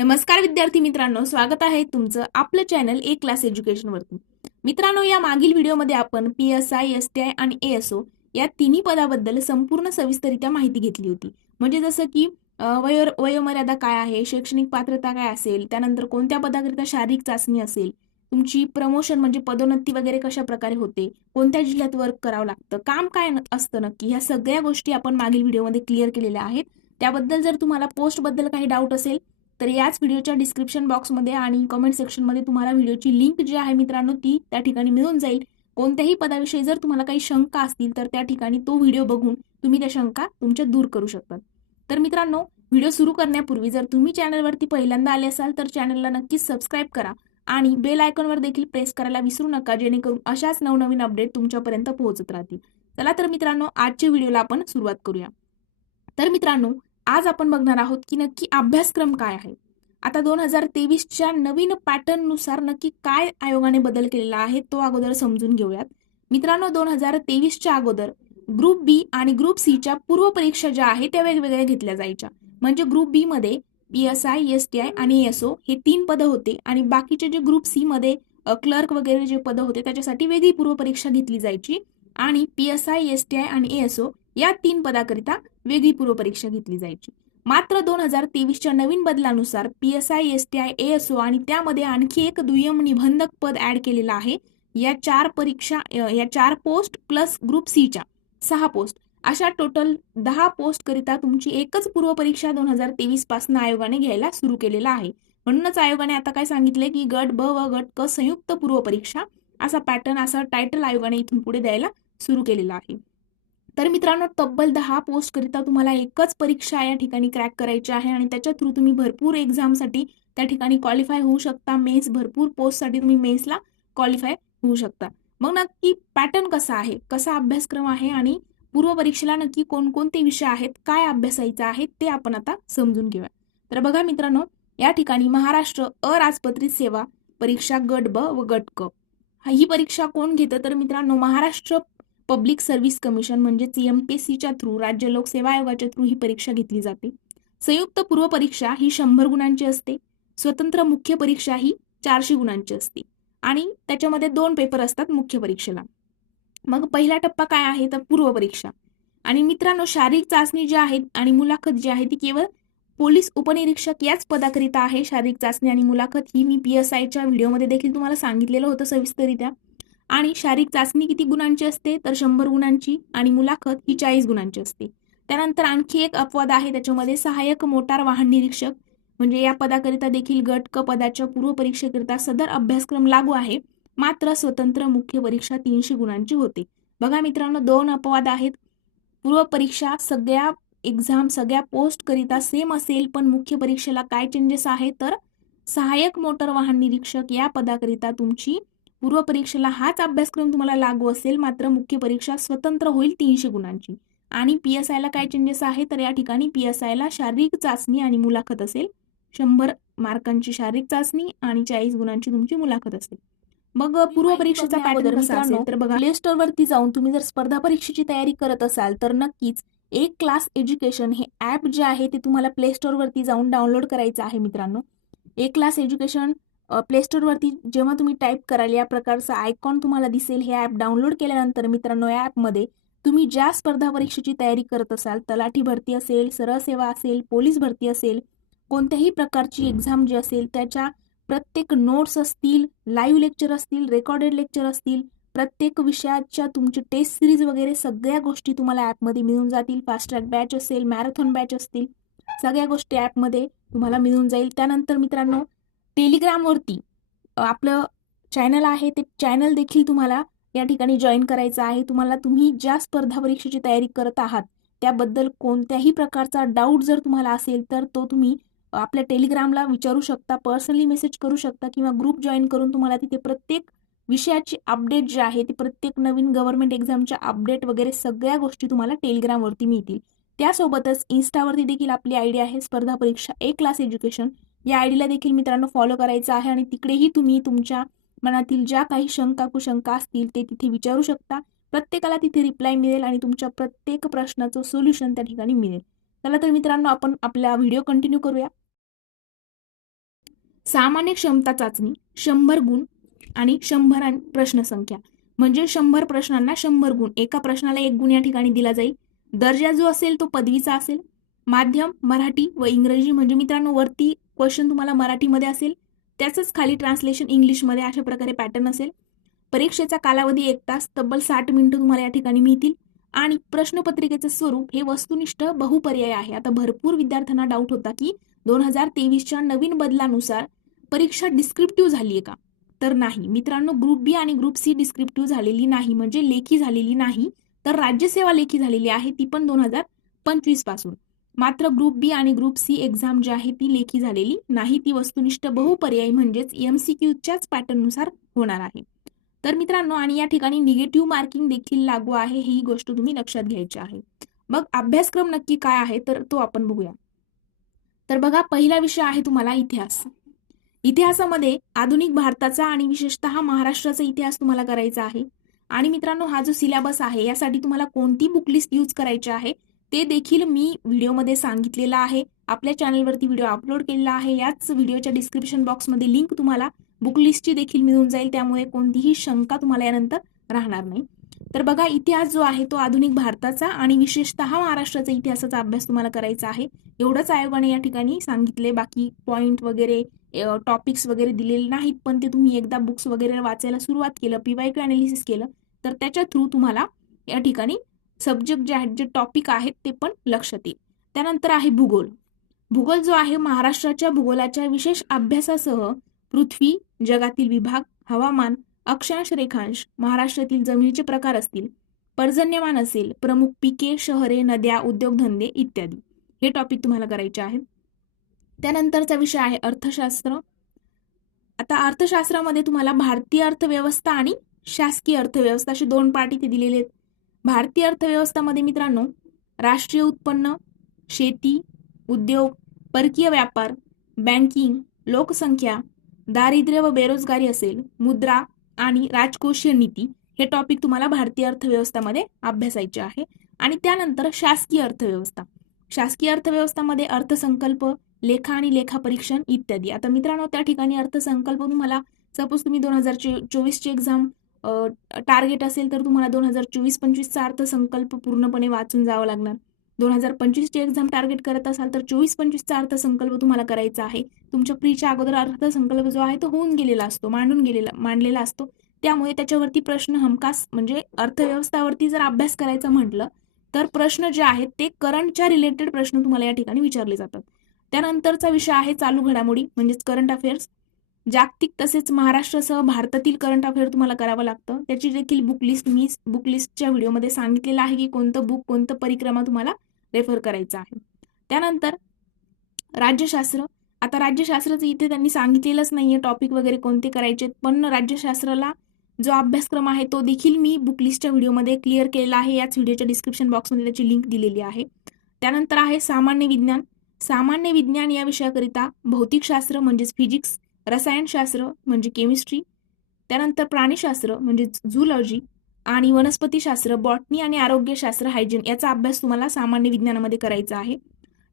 नमस्कार विद्यार्थी मित्रांनो, स्वागत आहे तुमचं आपलं चॅनल ए क्लास एज्युकेशन वरती. मित्रांनो, या मागील व्हिडिओमध्ये आपण PSI, STI आणि ASO या तिन्ही पदाबद्दल संपूर्ण सविस्तररित्या माहिती घेतली होती. म्हणजे जसं की वयोमर्यादा काय आहे, शैक्षणिक पात्रता काय असेल, त्यानंतर कोणत्या पदाकरिता शारीरिक चाचणी असेल, तुमची प्रमोशन म्हणजे पदोन्नती वगैरे कशा प्रकारे होते, कोणत्या जिल्ह्यात वर्क करावं लागतं, काम काय असतं नक्की, ह्या सगळ्या गोष्टी आपण मागील व्हिडिओमध्ये क्लिअर केलेल्या आहेत. त्याबद्दल जर तुम्हाला पोस्टबद्दल काही डाऊट असेल तर याच व्हिडिओच्या डिस्क्रिप्शन बॉक्समध्ये आणि कमेंट सेक्शनमध्ये तुम्हाला व्हिडिओची लिंक जी आहे मित्रांनो ती त्या ठिकाणी मिळून जाईल. कोणत्याही पदाविषयी जर तुम्हाला काही शंका असतील तर त्या ठिकाणी तो व्हिडिओ बघून तुम्ही त्या शंका तुमच्या दूर करू शकता. तर मित्रांनो, व्हिडिओ सुरू करण्यापूर्वी जर तुम्ही चॅनलवरती पहिल्यांदा आले असाल तर चॅनलला नक्कीच सबस्क्राईब करा आणि बेल आयकॉनवर देखील प्रेस करायला विसरू नका, जेणेकरून अशाच नवनवीन अपडेट तुमच्यापर्यंत पोहोचत राहतील. चला तर मित्रांनो, आजच्या व्हिडिओला आपण सुरुवात करूया. तर मित्रांनो, आज आपण बघणार आहोत की नक्की अभ्यासक्रम काय आहे. आता 2023च्या नवीन पॅटर्न नुसार नक्की काय आयोगाने बदल केलेला आहे तो अगोदर समजून घेऊयात. मित्रांनो, 2023च्या अगोदर ग्रुप बी आणि ग्रुप सीच्या पूर्व परीक्षा ज्या आहेत त्या वेगवेगळ्या घेतल्या जायच्या. म्हणजे ग्रुप बी मध्ये PSI, STI आणि ASO हे 3 पदं होते आणि बाकीचे जे ग्रुप सी मध्ये क्लर्क वगैरे जे पदं होते त्याच्यासाठी वेगळी पूर्व परीक्षा घेतली जायची आणि PSI, STI आणि ASO या 3 पदाकरिता वेगळी पूर्व परीक्षा घेतली जायची. मात्र 2023च्या नवीन बदलानुसार PSI, STI, ASO आणि त्यामध्ये आणखी एक दुय्यम निबंधक पद ऍड केलेलं आहे. या 4 परीक्षा या 4 पोस्ट प्लस ग्रुप सीच्या 6 पोस्ट अशा टोटल 10 पोस्ट करिता तुमची एकच पूर्व परीक्षा 2023 पासून आयोगाने घ्यायला सुरू केलेला आहे. म्हणूनच आयोगाने आता काय सांगितले की गट ब व गट क संयुक्त पूर्व परीक्षा असा पॅटर्न, असा टायटल आयोगाने इथून पुढे द्यायला सुरू केलेला आहे. तर मित्रांनो, तब्बल 10 पोस्ट करिता तुम्हाला एकच परीक्षा या ठिकाणी क्रॅक करायची आहे आणि त्याच्या थ्रू तुम्ही भरपूर एक्झामसाठी त्या ठिकाणी क्वालिफाय होऊ शकता. मेन्स भरपूर पोस्टसाठी तुम्ही मेन्सला क्वालिफाय होऊ शकता. मग नक्की पॅटर्न कसा आहे, कसा अभ्यासक्रम आहे आणि पूर्व परीक्षेला नक्की कोणकोणते विषय आहेत, काय अभ्यासायचं आहे ते आपण आता समजून घेऊया. तर बघा मित्रांनो, या ठिकाणी महाराष्ट्र अराजपत्रित सेवा परीक्षा गट ब व गट क ही परीक्षा कोण घेतं तर मित्रांनो, महाराष्ट्र पब्लिक सर्व्हिस कमिशन म्हणजेच MPSCच्या थ्रू, राज्य लोकसेवा आयोगाच्या थ्रू ही परीक्षा घेतली जाते. संयुक्त पूर्व परीक्षा ही 100 गुणांची असते. स्वतंत्र मुख्य परीक्षा ही 400 गुणांची असते आणि त्याच्यामध्ये 2 पेपर असतात मुख्य परीक्षेला. मग पहिला टप्पा काय आहे तर पूर्व परीक्षा. आणि मित्रांनो, शारीरिक चाचणी जी आहे आणि मुलाखत जी आहे ती केवळ पोलीस उपनिरीक्षक याच पदाकरिता आहे. शारीरिक चाचणी आणि मुलाखत ही मी PSIच्या व्हिडिओमध्ये देखील तुम्हाला सांगितलेलं होतं सविस्तररित्या. आणि शारीरिक चाचणी किती गुणांची असते तर 100 गुणांची आणि मुलाखत ही 40 गुणांची असते. त्यानंतर आणखी एक अपवाद आहे, त्याच्यामध्ये सहाय्यक मोटार वाहन निरीक्षक म्हणजे या पदाकरिता देखील गट क पदाच्या पूर्व परीक्षेकरिता सदर अभ्यासक्रम लागू आहे. मात्र स्वतंत्र मुख्य परीक्षा 300 गुणांची होते. बघा मित्रांनो, 2 अपवाद आहेत. पूर्व परीक्षा सगळ्या एक्झाम, सगळ्या पोस्ट करिता सेम असेल, पण मुख्य परीक्षेला काय चेंजेस आहे तर सहाय्यक मोटर वाहन निरीक्षक या पदाकरिता तुमची पूर्व परीक्षेला हाच अभ्यासक्रम तुम्हाला लागू असेल, मात्र मुख्य परीक्षा स्वतंत्र होईल 300 गुणांची. आणि PSIला काय चेंजेस आहे तर या ठिकाणी PSIला शारीरिक चाचणी आणि मुलाखत असेल. 100 मार्कांची शारीरिक चाचणी आणि 40 गुणांची तुमची मुलाखत असेल. मग पूर्व परीक्षेचा पॅटर्न कसा असेल तर बघा, प्ले स्टोर वरती जाऊन तुम्ही जर स्पर्धा परीक्षेची तयारी करत असाल तर नक्कीच एक क्लास एज्युकेशन हे ऍप जे आहे ते तुम्हाला प्ले स्टोर वरती जाऊन डाउनलोड करायचं आहे मित्रांनो. एक क्लास एज्युकेशन प्ले स्टोर वरती जेव्हा तुम्ही टाईप कराल या प्रकारचा आयकॉन तुम्हाला दिसेल. हे ऍप डाउनलोड केल्यानंतर मित्रांनो, या ऍपमध्ये तुम्ही ज्या स्पर्धा परीक्षेची तयारी करत असाल, तलाठी भरती असेल, सरळ सेवा असेल, पोलीस भरती असेल, कोणत्याही प्रकारची एक्झाम जी असेल त्याच्या प्रत्येक नोट्स असतील, लाईव्ह लेक्चर असतील, रेकॉर्डेड लेक्चर असतील, प्रत्येक विषयाच्या तुमची टेस्ट सिरीज वगैरे सगळ्या गोष्टी तुम्हाला ऍपमध्ये मिळून जातील. फास्ट ट्रॅक बॅच असेल, मॅरेथॉन बॅच असतील, सगळ्या गोष्टी ऍपमध्ये तुम्हाला मिळून जाईल. त्यानंतर मित्रांनो, टेलिग्रामवरती आपलं चॅनल आहे, ते चॅनल देखील तुम्हाला या ठिकाणी जॉईन करायचं आहे. तुम्ही ज्या स्पर्धा परीक्षेची तयारी करत आहात त्याबद्दल कोणत्याही प्रकारचा डाऊट जर तुम्हाला असेल तर तो तुम्ही आपल्या टेलिग्रामला विचारू शकता, पर्सनली मेसेज करू शकता किंवा ग्रुप जॉईन करून तुम्हाला तिथे प्रत्येक विषयाची अपडेट जी आहे ती, प्रत्येक नवीन गव्हर्नमेंट एक्झामच्या अपडेट वगैरे सगळ्या गोष्टी तुम्हाला टेलिग्रामवरती मिळतील. त्यासोबतच इन्स्टावरती देखील आपली आयडी आहे स्पर्धा परीक्षा ए क्लास एज्युकेशन. या आयडीला देखील मित्रांनो फॉलो करायचं आहे आणि तिकडेही तुम्ही तुमच्या मनातील ज्या काही शंका कुशंका असतील ते तिथे विचारू शकता. प्रत्येकाला तिथे रिप्लाय मिळेल आणि तुमच्या प्रत्येक प्रश्नाचं सोल्युशन त्या ठिकाणी मिळेल. चला तर मित्रांनो, आपण आपला व्हिडिओ कंटिन्यू करूया. सामान्य क्षमता चाचणी 100 गुण आणि 100 प्रश्नसंख्या म्हणजे 100 प्रश्नांना 100 गुण, एका प्रश्नाला 1 गुण या ठिकाणी दिला जाईल. दर्जा जो असेल तो पदवीचा असेल. माध्यम मराठी व इंग्रजी म्हणजे मित्रांनो वरती क्वेश्चन तुम्हाला मराठीमध्ये असेल, त्याचंच खाली ट्रान्सलेशन इंग्लिशमध्ये, अशा प्रकारे पॅटर्न असेल. परीक्षेचा कालावधी 1 तास, तब्बल 60 मिनिटं तुम्हाला या ठिकाणी मिळतील. आणि प्रश्नपत्रिकेचं स्वरूप हे वस्तुनिष्ठ बहुपर्याय आहे. आता भरपूर विद्यार्थ्यांना डाऊट होता की 2023च्या नवीन बदलानुसार परीक्षा डिस्क्रिप्टिव्ह झाली आहे का? तर नाही मित्रांनो, ग्रुप बी आणि ग्रुप सी डिस्क्रिप्टिव्ह झालेली नाही, म्हणजे लेखी झालेली नाही. तर राज्यसेवा लेखी झालेली आहे, ती पण 2025 पासून. मात्र ग्रुप बी आणि ग्रुप सी एक्झाम जी आहे ती लेखी झालेली नाही, ती वस्तुनिष्ठ बहुपर्यायी म्हणजेच MCQच्याच पॅटर्ननुसार होणार आहे. तर मित्रांनो, आणि या ठिकाणी निगेटिव्ह मार्किंग देखील लागू आहे, ही गोष्ट तुम्ही लक्षात घ्यायची आहे. मग अभ्यासक्रम नक्की काय आहे तर तो आपण बघूया. तर बघा, पहिला विषय आहे तुम्हाला इतिहास. इतिहासामध्ये आधुनिक भारताचा आणि विशेषतः महाराष्ट्राचा इतिहास तुम्हाला करायचा आहे. आणि मित्रांनो, हा जो सिलेबस आहे यासाठी तुम्हाला कोणती बुक लिस्ट यूज करायची आहे ते देखील मी व्हिडिओमध्ये सांगितलेलं आहे. आपल्या चॅनलवरती व्हिडिओ अपलोड केलेला आहे. याच व्हिडिओच्या डिस्क्रिप्शन बॉक्समध्ये लिंक तुम्हाला बुक लिस्टची देखील मिळून जाईल, त्यामुळे कोणतीही शंका तुम्हाला यानंतर राहणार नाही. तर बघा, इतिहास जो आहे तो आधुनिक भारताचा आणि विशेषतः महाराष्ट्राचा इतिहासाचा अभ्यास तुम्हाला करायचा आहे. एवढंच आयोगाने या ठिकाणी सांगितले, बाकी पॉइंट वगैरे टॉपिक्स वगैरे दिलेले नाहीत. पण ते तुम्ही एकदा बुक्स वगैरे वाचायला सुरुवात केलं, PYQ अनालिसिस केलं, तर त्याच्या थ्रू तुम्हाला या ठिकाणी सब्जेक्ट जे आहेत, जे टॉपिक आहेत ते पण लक्षात येईल. त्यानंतर आहे भूगोल. भूगोल जो आहे महाराष्ट्राच्या भूगोलाच्या विशेष अभ्यासासह पृथ्वी, जगातील विभाग, हवामान, अक्षांश रेखांश, महाराष्ट्रातील जमिनीचे प्रकार असतील, पर्जन्यमान असेल, प्रमुख पिके, शहरे, नद्या, उद्योगधंदे इत्यादी, हे टॉपिक तुम्हाला करायचे आहेत. त्यानंतरचा विषय आहे अर्थशास्त्र. आता अर्थशास्त्रामध्ये तुम्हाला भारतीय अर्थव्यवस्था आणि शासकीय अर्थव्यवस्था असे 2 पार्ट इथे दिलेले आहेत. भारतीय अर्थव्यवस्थामध्ये मित्रांनो राष्ट्रीय उत्पन्न, शेती, उद्योग, परकीय व्यापार, बँकिंग, लोकसंख्या, दारिद्र्य व बेरोजगारी असेल, मुद्रा आणि राजकोषीय नीती, हे टॉपिक तुम्हाला भारतीय अर्थव्यवस्थामध्ये अभ्यासायचे आहे. आणि त्यानंतर शासकीय अर्थव्यवस्था. शासकीय अर्थव्यवस्थामध्ये अर्थसंकल्प, लेखा आणि लेखापरीक्षण इत्यादी. आता मित्रांनो, त्या ठिकाणी अर्थसंकल्प तुम्हाला, सपोज तुम्ही 2024ची एक्झाम टार्गेट असेल तर तुम्हाला 2024-25चा अर्थसंकल्प पूर्णपणे वाचून जावं लागणार. 2025ची एक्झाम टार्गेट करत असाल तर 24-25चा अर्थसंकल्प तुम्हाला करायचा आहे. तुमच्या प्रीच्या अगोदर अर्थसंकल्प जो आहे तो होऊन गेलेला असतो, मांडलेला असतो. त्यामुळे त्याच्यावरती प्रश्न हमखास, म्हणजे अर्थव्यवस्थावरती जर अभ्यास करायचा म्हटलं तर प्रश्न जे आहेत ते करंटच्या रिलेटेड प्रश्न तुम्हाला या ठिकाणी विचारले जातात. त्यानंतरचा विषय आहे चालू घडामोडी म्हणजेच करंट अफेअर्स. जागतिक तसेच महाराष्ट्रासह भारतातील करंट अफेअर तुम्हाला करावं लागतं. त्याची देखील बुक लिस्ट मी बुक लिस्टच्या व्हिडिओमध्ये सांगितलेलं आहे की कोणतं बुक, कोणतं परिक्रमा तुम्हाला रेफर करायचं आहे. त्यानंतर राज्यशास्त्र. आता राज्यशास्त्राचं इथे त्यांनी सांगितलेलंच नाहीये टॉपिक वगैरे कोणते करायचे, पण राज्यशास्त्राला जो अभ्यासक्रम आहे तो देखील मी बुक लिस्टच्या व्हिडिओमध्ये क्लिअर केलेला आहे. याच व्हिडिओच्या डिस्क्रिप्शन बॉक्समध्ये त्याची लिंक दिलेली आहे. त्यानंतर आहे सामान्य विज्ञान. सामान्य विज्ञान या विषयाकरिता भौतिकशास्त्र म्हणजेच फिजिक्स, रसायनशास्त्र म्हणजे केमिस्ट्री, त्यानंतर प्राणीशास्त्र म्हणजे झूलॉजी आणि वनस्पतीशास्त्र, बॉटनी आणि आरोग्यशास्त्र, हायजीन, याचा अभ्यास तुम्हाला सामान्य विज्ञानामध्ये करायचा आहे.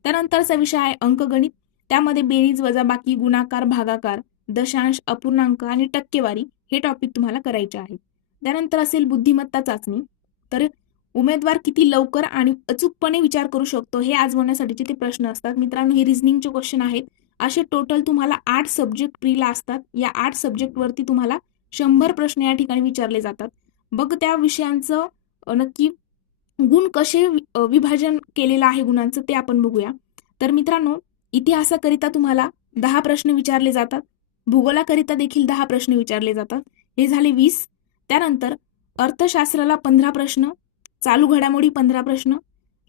त्यानंतरचा विषय आहे अंकगणित. त्यामध्ये बेरीज, वजाबाकी, गुणाकार, भागाकार, दशांश, अपूर्णांक आणि टक्केवारी, हे टॉपिक तुम्हाला करायचे आहेत. त्यानंतर असेल बुद्धिमत्ता चाचणी. तर उमेदवार किती लवकर आणि अचूकपणे विचार करू शकतो हे आजमावण्यासाठीचे ते प्रश्न असतात. मित्रांनो, हे रिझनिंगचे क्वेश्चन आहेत. असे टोटल तुम्हाला 8 सब्जेक्ट प्रीला असतात. या 8 सब्जेक्टवरती तुम्हाला 100 प्रश्न या ठिकाणी विचारले जातात. बघ, त्या विषयांचं नक्की गुण कसे विभाजन केलेलं आहे गुणांचं ते आपण बघूया. तर मित्रांनो, इतिहासाकरिता तुम्हाला 10 प्रश्न विचारले जातात. भूगोलाकरिता देखील 10 प्रश्न विचारले जातात. हे झाले 20. त्यानंतर अर्थशास्त्राला 15 प्रश्न, चालू घडामोडी 15 प्रश्न,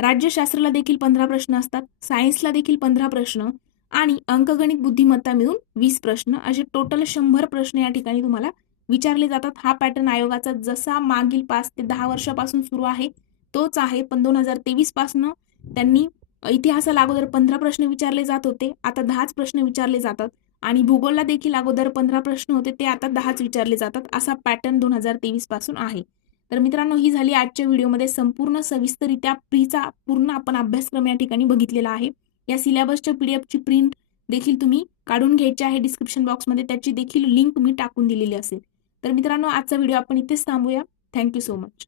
राज्यशास्त्राला देखील 15 प्रश्न असतात, सायन्सला देखील 15 प्रश्न आणि अंकगणित बुद्धिमत्ता मिळून 20 प्रश्न, असे टोटल 100 प्रश्न या ठिकाणी तुम्हाला विचारले जातात. हा पॅटर्न आयोगाचा जसा मागील 5 ते 10 वर्षापासून सुरू आहे तोच आहे. पण 2023 पासून त्यांनी इतिहासाला अगोदर 15 प्रश्न विचारले जात होते, आता 10च प्रश्न विचारले जातात. आणि भूगोलला देखील अगोदर 15 प्रश्न होते, ते आता 10च विचारले जातात. असा पॅटर्न 2023 पासून आहे. तर मित्रांनो, ही झाली आजच्या व्हिडिओमध्ये संपूर्ण सविस्तररित्या प्रीचा पूर्ण आपण अभ्यासक्रम या ठिकाणी बघितलेला आहे. या सिलेबसच्या PDF ची प्रिंट देखील तुम्ही काढून घ्यायचे आहे डिस्क्रिप्शन बॉक्समध्ये, त्याची देखील लिंक मी टाकून दिलेली असेल. तर मित्रांनो, आजचा व्हिडिओ आपण इथेच थांबूया. Thank you so much.